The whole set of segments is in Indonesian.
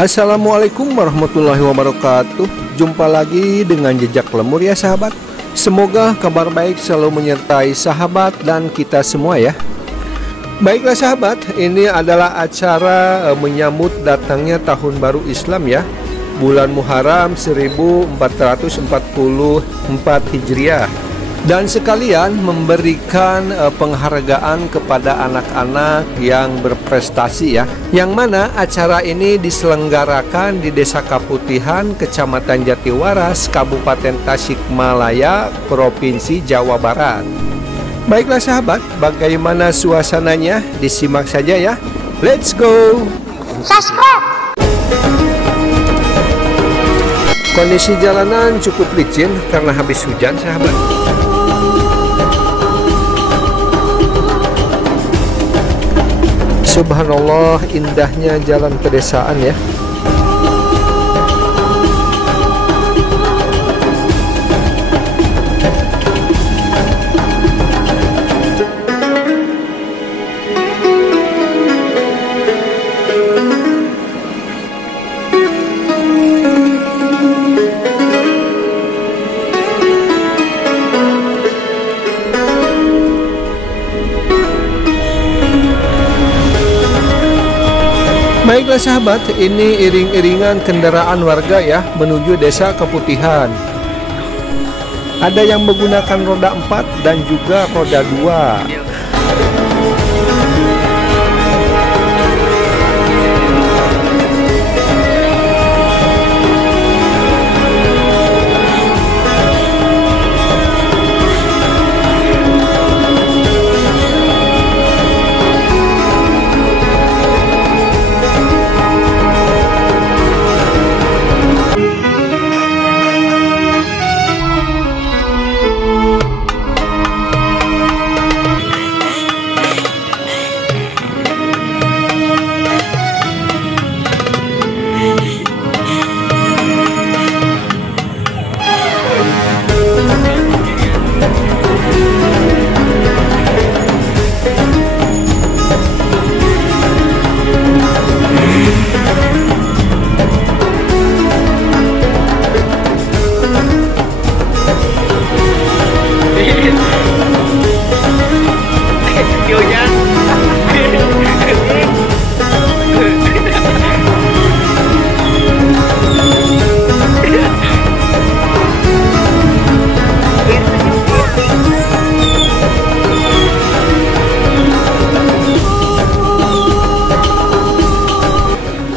Assalamualaikum warahmatullahi wabarakatuh. Jumpa lagi dengan Jejak Lemur ya sahabat. Semoga kabar baik selalu menyertai sahabat dan kita semua ya. Baiklah sahabat, ini adalah acara menyambut datangnya tahun baru Islam ya, bulan Muharram 1444 Hijriah. Dan sekalian memberikan penghargaan kepada anak-anak yang berprestasi ya, yang mana acara ini diselenggarakan di Desa Kaputihan, Kecamatan Jatiwaras, Kabupaten Tasikmalaya, Provinsi Jawa Barat. Baiklah sahabat, bagaimana suasananya? Disimak saja ya. Let's go. Subscribe. Kondisi jalanan cukup licin karena habis hujan sahabat. Subhanallah, indahnya jalan pedesaan ya. Baiklah sahabat, ini iring-iringan kendaraan warga ya menuju Desa Kaputihan. Ada yang menggunakan roda 4 dan juga roda 2.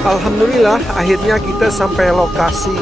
Alhamdulillah, akhirnya kita sampai lokasi.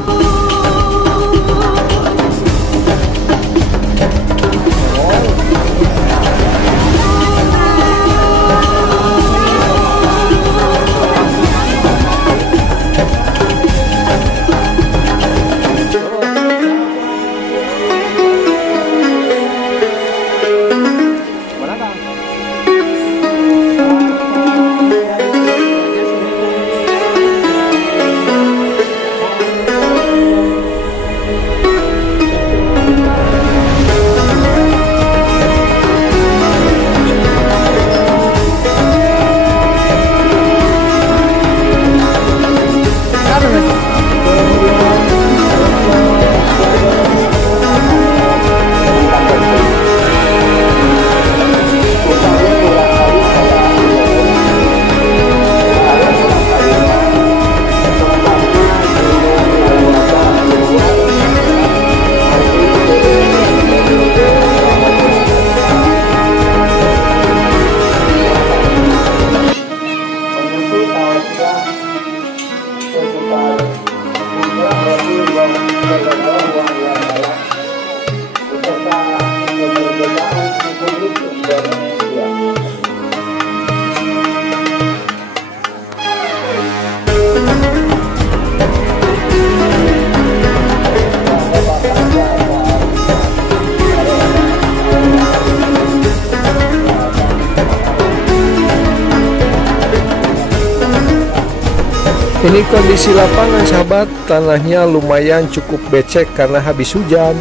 Ini kondisi lapangan sahabat, tanahnya lumayan cukup becek karena habis hujan.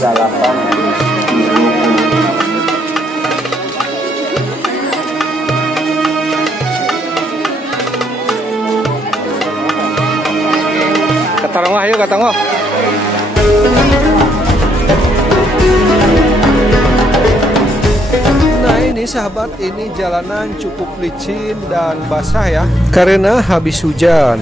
salapan Katarong ayo katanggo. Nah ini sahabat, ini jalanan cukup licin dan basah ya, karena habis hujan.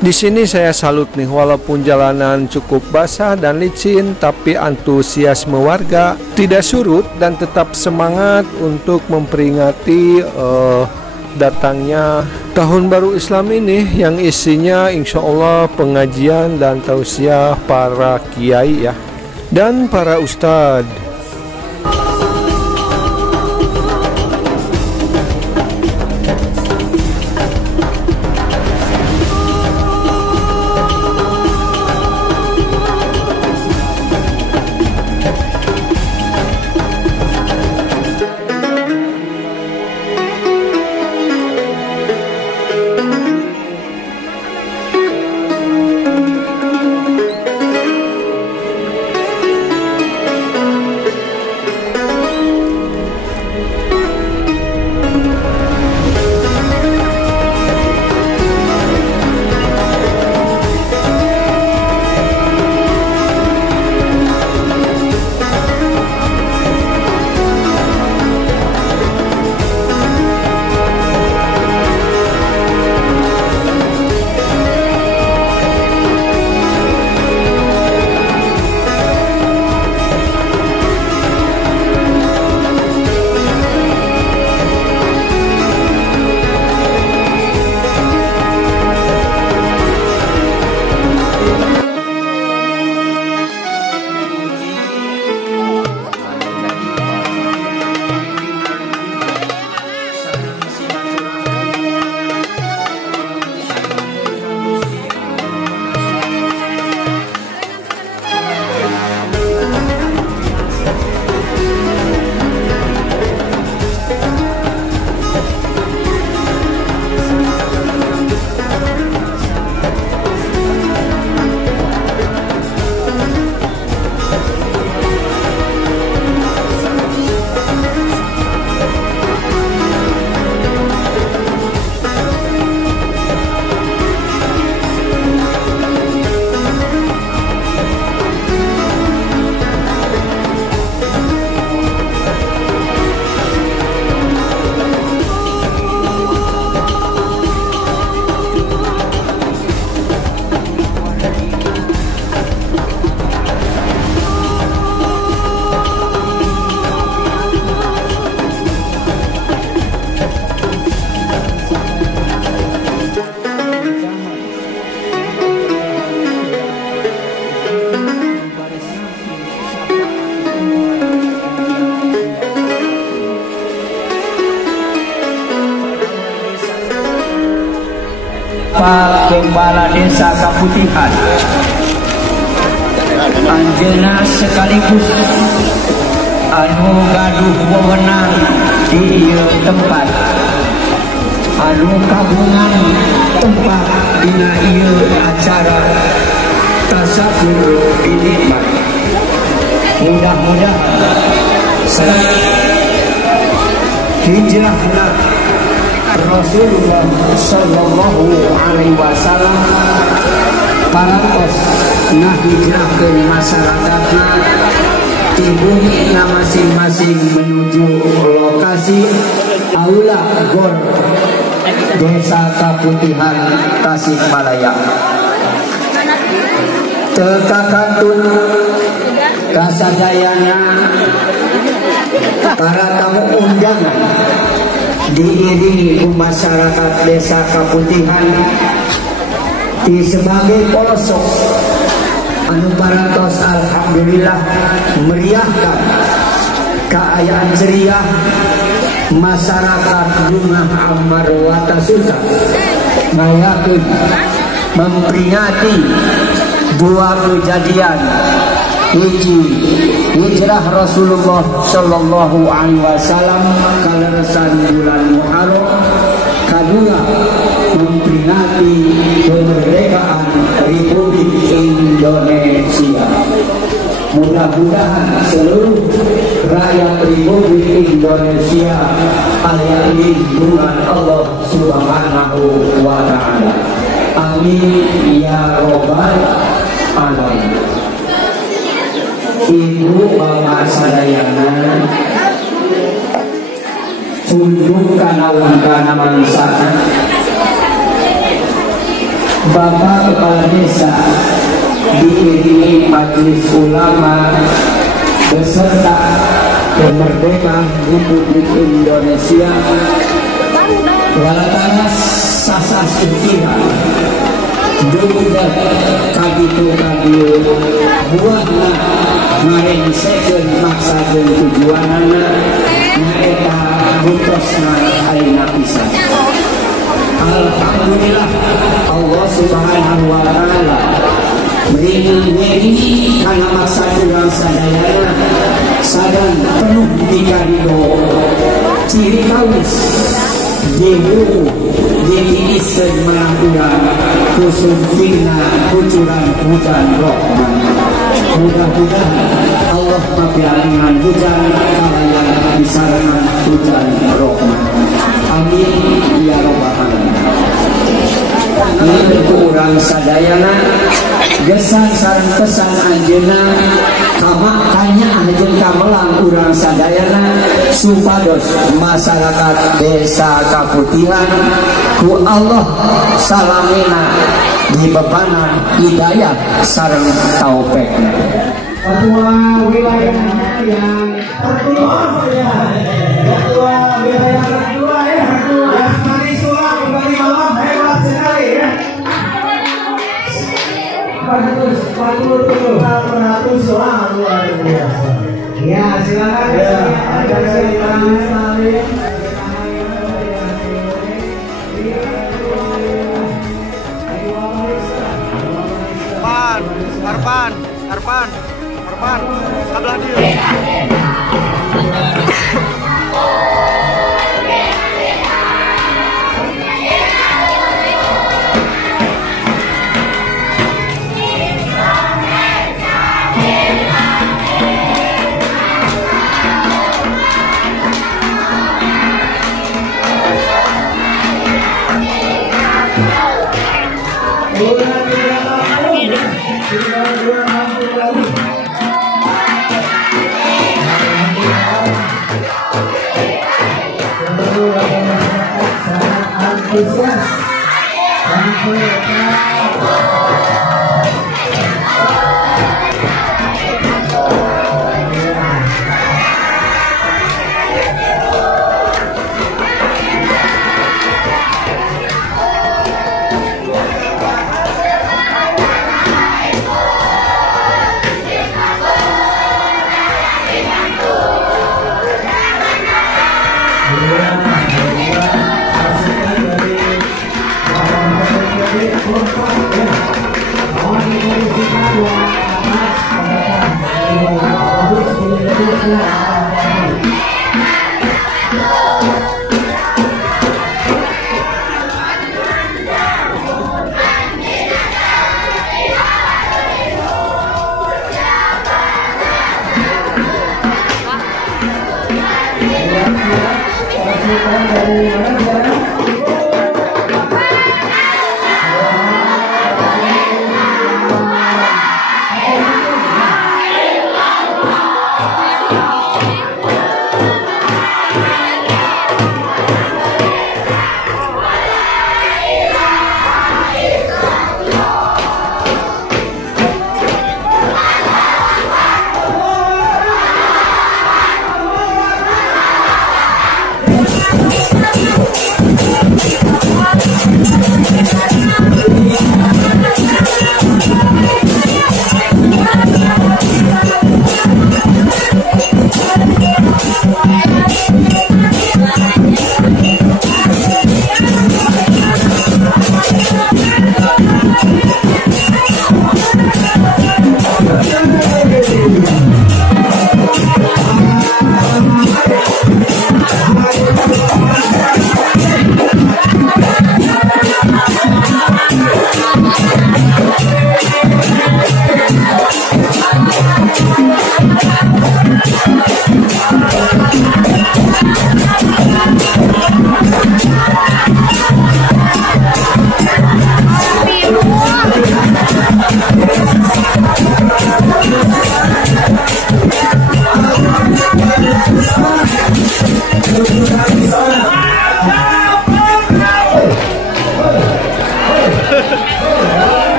Di sini saya salut nih, walaupun jalanan cukup basah dan licin, tapi antusiasme warga tidak surut dan tetap semangat untuk memperingati datangnya tahun baru Islam ini, yang isinya insya Allah pengajian dan tausiah para kiai ya dan para ustadz. Pak Kepala Desa Kaputihan, anjeunna sekaligus anu gaduh wewenang di ieu tempat, anu kagungan tempat dina ieu acara tasakur dinikmat. Mudah-mudahan hijrahna Rasulullah Sallallahu Alaihi Wasallam parantos nah hijrah ke masyarakatna di bumi masing-masing menuju lokasi Aula Gor Desa Kaputihan Tasikmalaya. Tekakatun kasadayana para tamu undangan diiringi ku masyarakat Desa Kaputihan di sebagai pelosok anu parantos alhamdulillah meriahkan keayaan ceria masyarakat Rumah Ammar Watasulta ngayakeun memperingati dua kejadian, hiji hijrah Rasulullah Sallallahu Alaihi Wasallam kaleresan bulan Muharram, kedua memperingati kemerdekaan Republik Indonesia. mudah-mudahan seluruh rakyat Republik Indonesia ayat lindungan Allah Subhanahu wa Ta'ala. Amin ya robbal alamin. Ibu bapak sadayana tunduk kanawan kana mangsana Bapak Kepala Desa diiringi majelis ulama beserta kemerdekaan Republik Indonesia walatanas sasas intiha duga kagitu buahna ngarensekeun maksakeun tujuanana nyaeta butosna ayeuna pisan. Alhamdulillah Allah Subhanahu wa Ta'ala berikan ini karena maksud urang sadayana sadang penuh dikarido ciri kawis dibuku ditiiskeun menang urang kusuntingna kucuran hujan rahman. Mudah-mudahan Allah mabiaringan hujan kalayan disarangan hujan rahman. Amin ya robbal alamin. Ini urang sadayana gesan sareng pesan anjeunna kamakanya anjeun kamelang urang sadayana supados masyarakat Desa Kaputihan ku Allah salamina dibebanan hidayah sareng taufeqna. Ketua wilayahnya yang tertua ketua wilayah kedua ya yang tadi suara kembali malam hebat sekali ya. 400 suara luar biasa. Ya silakan ya ada sekali. Arpan, sebelah dia.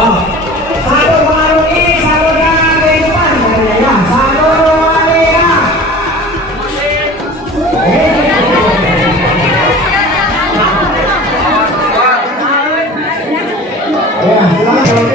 Oh, satu mengarungi, satu jangan di depan. Ya, satu kali ya. Ya, silakan.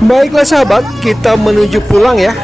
Baiklah sahabat, kita menuju pulang ya.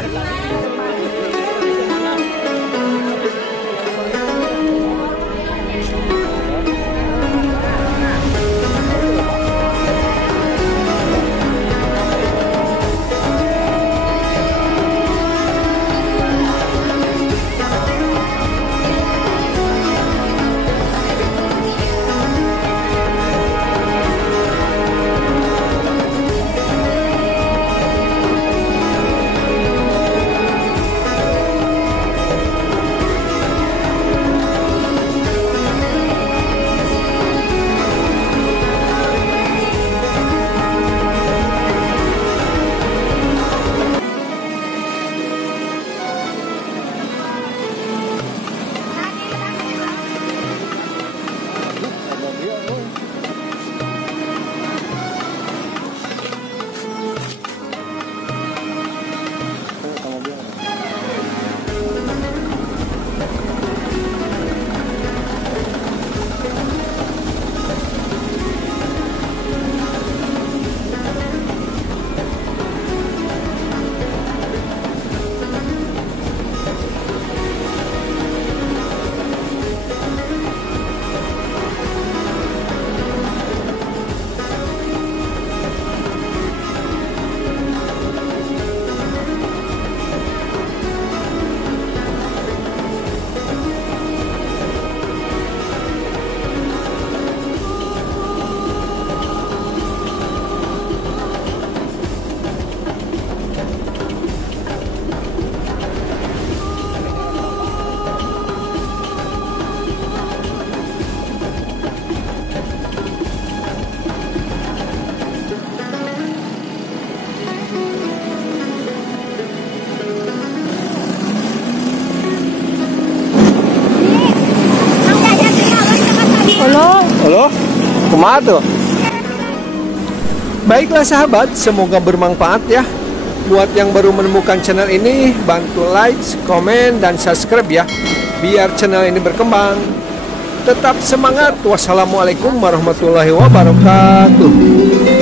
Halo, kumaha tuh? Baiklah sahabat, semoga bermanfaat ya. Buat yang baru menemukan channel ini, bantu like, komen, dan subscribe ya, biar channel ini berkembang. Tetap semangat. Wassalamualaikum warahmatullahi wabarakatuh.